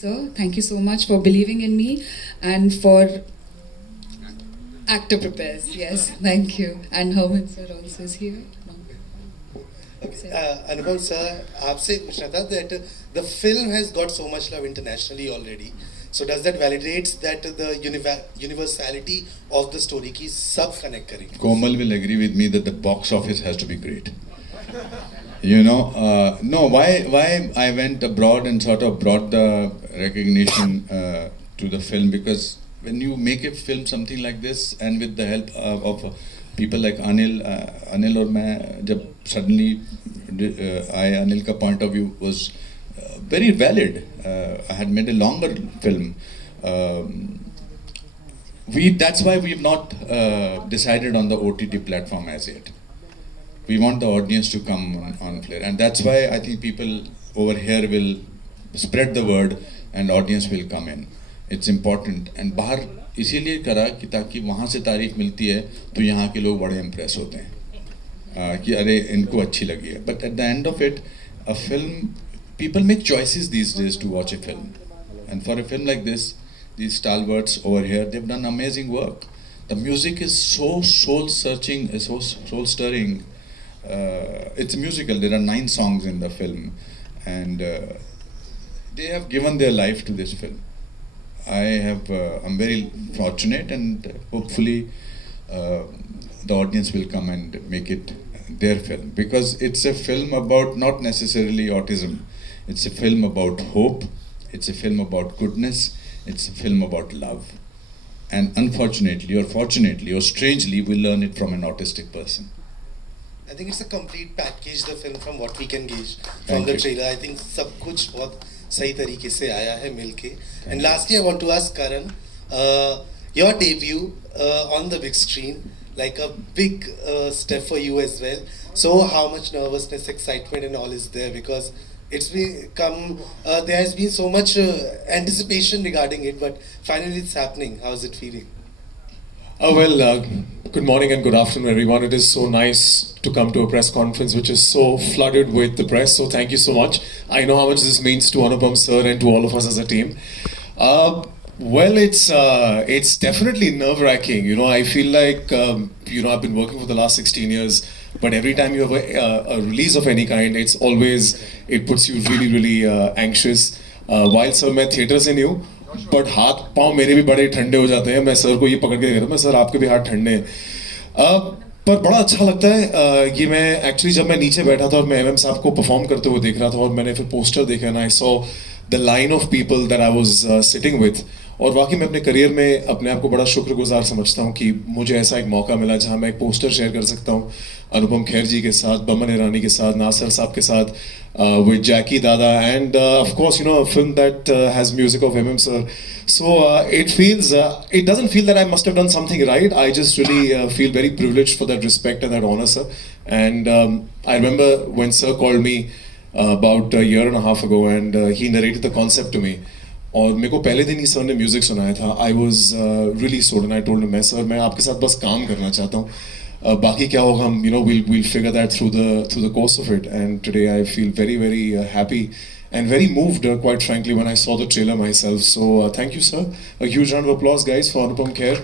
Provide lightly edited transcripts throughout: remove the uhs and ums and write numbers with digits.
Sir, thank you so much for believing in me and for actor prepares. Yes, thank you. And Herman sir also is here. No. Anupam sir, आपसे पूछना था that the film has got so much love internationally already. So does that validates that the universality of the story की सब connect करेंगे? Komal will agree with me that the box office has to be great. You know, no, why I went abroad and sort of brought the recognition to the film, because when you make a film something like this and with the help of people like Anil और मैं जब suddenly Anil का point of view was very valid. I had made a longer film. That's why we've not decided on the OTT platform as yet. We want the audience to come on Flare, and that's why I think people over here will spread the word and audience will come in. It's important. And बाहर इसीलिए करा कि ताकि वहाँ से तारीफ मिलती है तो यहाँ के लोग बड़े इम्प्रेस होते हैं कि अरे इनको अच्छी लगी है. But at the end of it, a film, people make choices these days to watch a film, and for a film like this, these stalwarts over here, they've done amazing work. The music is so soul-searching, so soul-stirring. It's a musical. There are 9 songs in the film, and they have given their life to this film. I'm very fortunate, and hopefully the audience will come and make it their film, because it's a film about not necessarily autism. It's a film about hope. It's a film about goodness. It's a film about love. And unfortunately, or fortunately, or strangely, we learn it from an autistic person. I think it's a complete package, the film, from what we can gauge from Thank the you. trailer. I think सब कुछ बहुत सही तरीके से आया है मिलके. And lastly, I want to ask Karan, your debut on the big screen, like a big step for you as well. So how much nervousness, excitement, and all is there, because it's become there has been so much anticipation regarding it, but finally it's happening. How's it feeling? Good morning and good afternoon, everyone. It is so nice to come to a press conference which is so flooded with the press. So thank you so much. I know how much this means to Anupam sir and to all of us as a team. It's definitely nerve-wracking. You know, I feel like I've been working for the last 16 years, but every time you have a release of any kind, it puts you really anxious. While sir, मैं theatre से नहीं हूँ, but हाथ पाँव मेरे भी बड़े ठंडे हो जाते हैं. मैं सर को ये पकड़ के कहता हूँ, मैं सर आपके भी हाथ ठंडे हैं. पर बड़ा अच्छा लगता है. ये मैं एक्चुअली जब मैं नीचे बैठा था और मैं एमएम साहब को परफॉर्म करते हुए देख रहा था और मैंने फिर पोस्टर देखा ना, I saw the line of people that I was sitting with. और वाकई मैं अपने करियर में अपने आप को बड़ा शुक्रगुजार समझता हूँ कि मुझे ऐसा एक मौका मिला जहाँ मैं एक पोस्टर शेयर कर सकता हूँ अनुपम खेर जी के साथ, बमन ईरानी के साथ, नासिर साहब के साथ, with Jackie Dada, and of course, a film that has music of MM sir. So it doesn't feel that I must have done something right. I just really feel very privileged for that respect and that honor, sir. And I remember when sir called me about a year and a half ago, and he narrated the concept to me. और मेरे को पहले दिन ही sir ने music सुनाया था. I was really sold and I told him, मैं आपके साथ बस काम करना चाहता हूँ. बाकी क्या होगा हम we'll figure that through the course of it. And today I feel very happy and very moved, quite frankly, when I saw the trailer myself. So thank you, sir. A huge round of applause, guys, for Anupam Kher,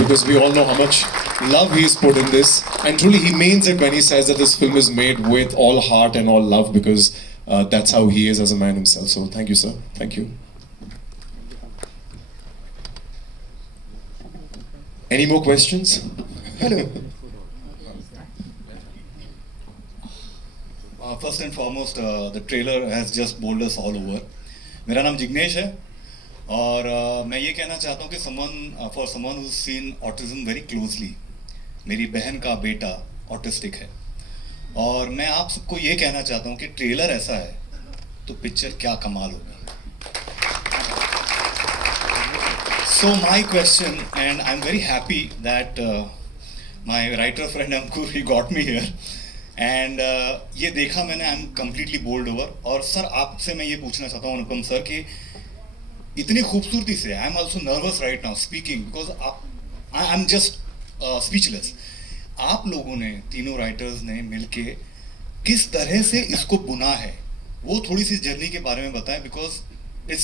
because we all know how much love he's put in this, and truly he means it when he says that this film is made with all heart and all love, because that's how he is as a man himself. So thank you, sir. Thank you. Any more questions? Hello. First and foremost, the trailer has just bowled us all over. मेरा नाम जिग्नेश है और मैं ये कहना चाहता हूँ कि for someone who's seen autism very closely, मेरी बहन का बेटा ऑटिस्टिक है और मैं आप सबको ये कहना चाहता हूँ कि ट्रेलर ऐसा है तो पिक्चर क्या कमाल होगी. So my question, and I'm very happy that my writer friend Ankur, he got me here, and ये देखा मैंने, I'm completely bowled over. और सर आपसे मैं ये पूछना चाहता हूँ अनुपम सर कि इतनी खूबसूरती से, I'm also nervous right now speaking because I'm just speechless. आप लोगों ने, तीनों राइटर्स ने मिलके किस तरह से इसको बुना है, वो थोड़ी सी जर्नी के बारे में बताएं, बिकॉज